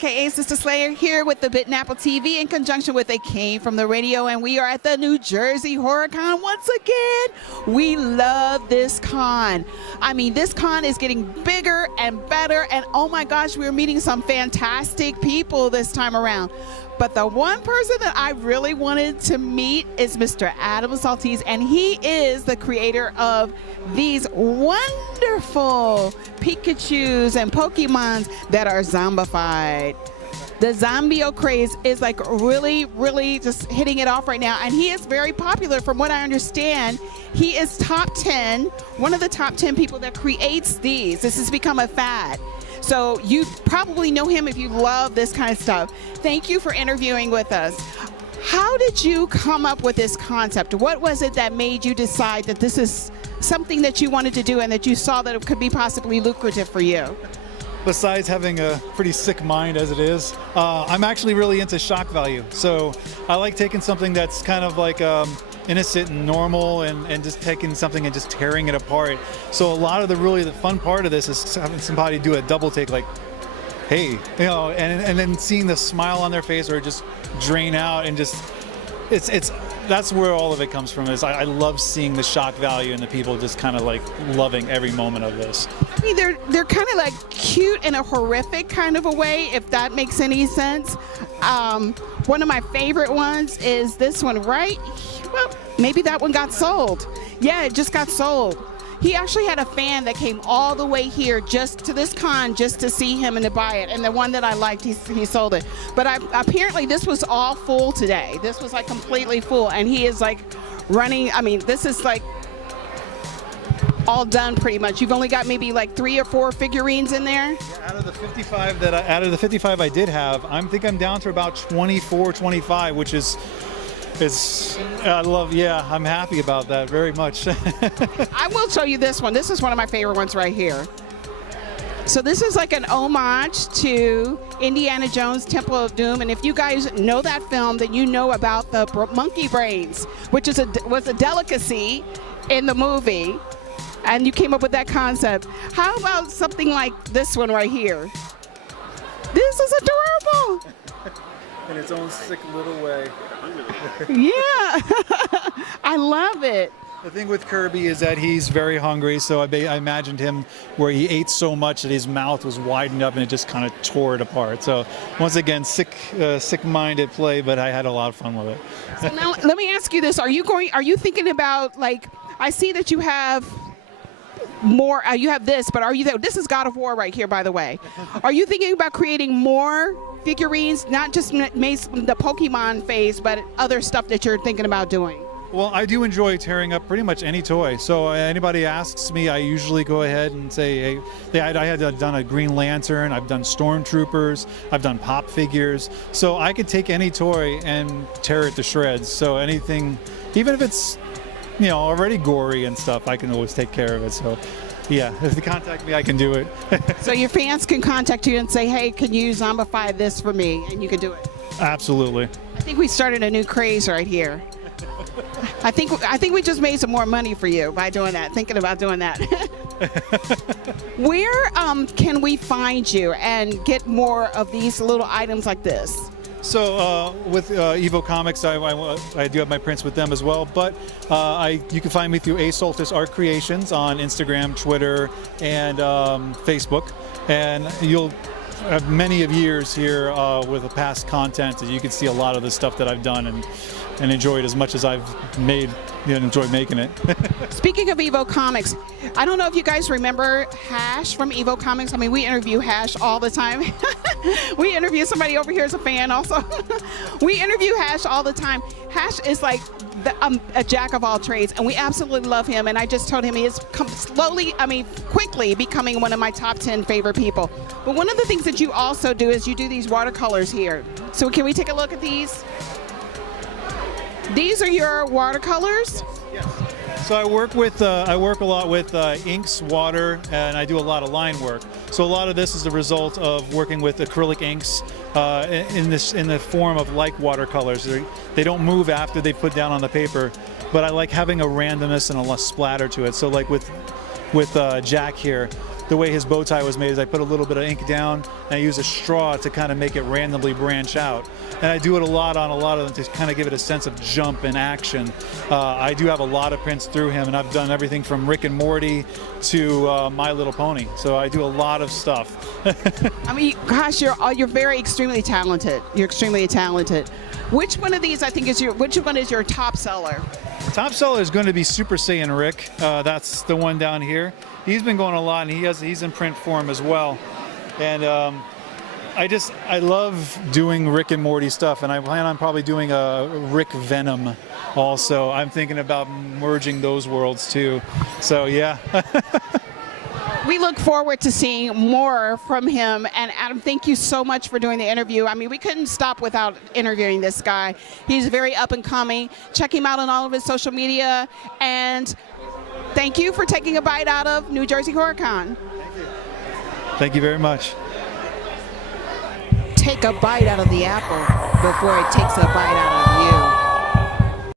aka Sister Slayer, here with the Bitten Apple TV in conjunction with They Came From the Radio, and we are at the New Jersey HorrorCon once again. We love this con. I mean, this con is getting bigger and better, and oh my gosh, we're meeting some fantastic people this time around. But the one person that I really wanted to meet is Mr. Adam Saltese, and he is the creator of these wonderful Pikachus and Pokemons that are zombified. The Zombio craze is like really just hitting it off right now, and he is very popular from what I understand. He is top 10, one of the top 10 people that creates these. This has become a fad. So you probably know him if you love this kind of stuff. Thank you for interviewing with us. How did you come up with this concept? What was it that made you decide that this is something that you wanted to do and that you saw that it could be possibly lucrative for you? Besides having a pretty sick mind as it is, I'm actually really into shock value. So I like taking something that's kind of like innocent and normal and just taking something and just tearing it apart. So a lot of the fun part of this is having somebody do a double take, like, hey, you know, and then seeing the smile on their face or just drain out, and just that's where all of it comes from. Is I love seeing the shock value and the people just kind of like loving every moment of this. I mean, they're kind of like cute in a horrific kind of a way, if that makes any sense. One of my favorite ones is this one, right? Well, maybe that one got sold. Yeah, it just got sold. He actually had a fan that came all the way here just to this con just to see him and to buy it. And the one that I liked, he sold it. But apparently this was all full today. This was like completely full. And he is like running. I mean, this is like all done pretty much. You've only got maybe like 3 or 4 figurines in there. Yeah, out of the 55 I did have, I think I'm down to about 24, 25, which is I'm happy about that very much. I will show you this one. This is one of my favorite ones right here. So this is like an homage to Indiana Jones Temple of Doom, and if you guys know that film, then you know about the monkey brains, which was a delicacy in the movie, and you came up with that concept. How about something like this one right here? This is adorable. In its own sick little way. Yeah, I love it. The thing with Kirby is that he's very hungry, so I imagined him where he ate so much that his mouth was widened up and it just kind of tore it apart. So once again, sick mind at play, but I had a lot of fun with it. So now let me ask you this: Are you thinking about, like, I see that you have more, you have this, but this is God of War right here, by the way. Are you thinking about creating more figurines, not just the Pokemon phase, but other stuff that you're thinking about doing? Well, I do enjoy tearing up pretty much any toy. So anybody asks me, I usually go ahead and say, hey, I had done a Green Lantern, I've done Stormtroopers, I've done pop figures. So I could take any toy and tear it to shreds. So anything, even if it's, you know, already gory and stuff, I can always take care of it. So yeah, if they contact me, I can do it. So your fans can contact you and say, hey, can you zombify this for me? And you can do it. Absolutely. I think we started a new craze right here. I think we just made some more money for you by doing that, thinking about doing that. Where can we find you and get more of these little items like this? So with Evo Comics, I do have my prints with them as well, but you can find me through Asoltis Art Creations on Instagram, Twitter, and Facebook, and you'll have many of years here with the past content, and you can see a lot of the stuff that I've done and enjoyed as much as I've made and enjoyed making it. Speaking of Evo Comics, I don't know if you guys remember Hash from Evo Comics. I mean, we interview Hash all the time. We interview somebody over here as a fan also. We interview Hash all the time. Hash is like a jack of all trades, and we absolutely love him. And I just told him he is quickly becoming one of my top 10 favorite people. But one of the things that you also do is you do these watercolors here. So can we take a look at these? These are your watercolors? Yes. So I work a lot with inks, water, and I do a lot of line work. So a lot of this is the result of working with acrylic inks in the form of like watercolors. They don't move after they put down on the paper, but I like having a randomness and a less splatter to it. So like with Jack here, the way his bow tie was made is I put a little bit of ink down and I use a straw to kind of make it randomly branch out. And I do it a lot on a lot of them to kind of give it a sense of jump and action. I do have a lot of prints through him, and I've done everything from Rick and Morty to My Little Pony. So I do a lot of stuff. I mean, gosh, you're very extremely talented. You're extremely talented. Which one of these I think is which one is your top seller? Top seller is going to be Super Saiyan Rick. That's the one down here. He's been going a lot, and he's in print form as well. And I love doing Rick and Morty stuff, and I plan on probably doing a Rick Venom also. I'm thinking about merging those worlds too. So yeah. We look forward to seeing more from him. And Adam, thank you so much for doing the interview. I mean, we couldn't stop without interviewing this guy. He's very up and coming. Check him out on all of his social media. And thank you for taking a bite out of New Jersey HorrorCon. Thank you. Thank you very much. Take a bite out of the apple before it takes a bite out of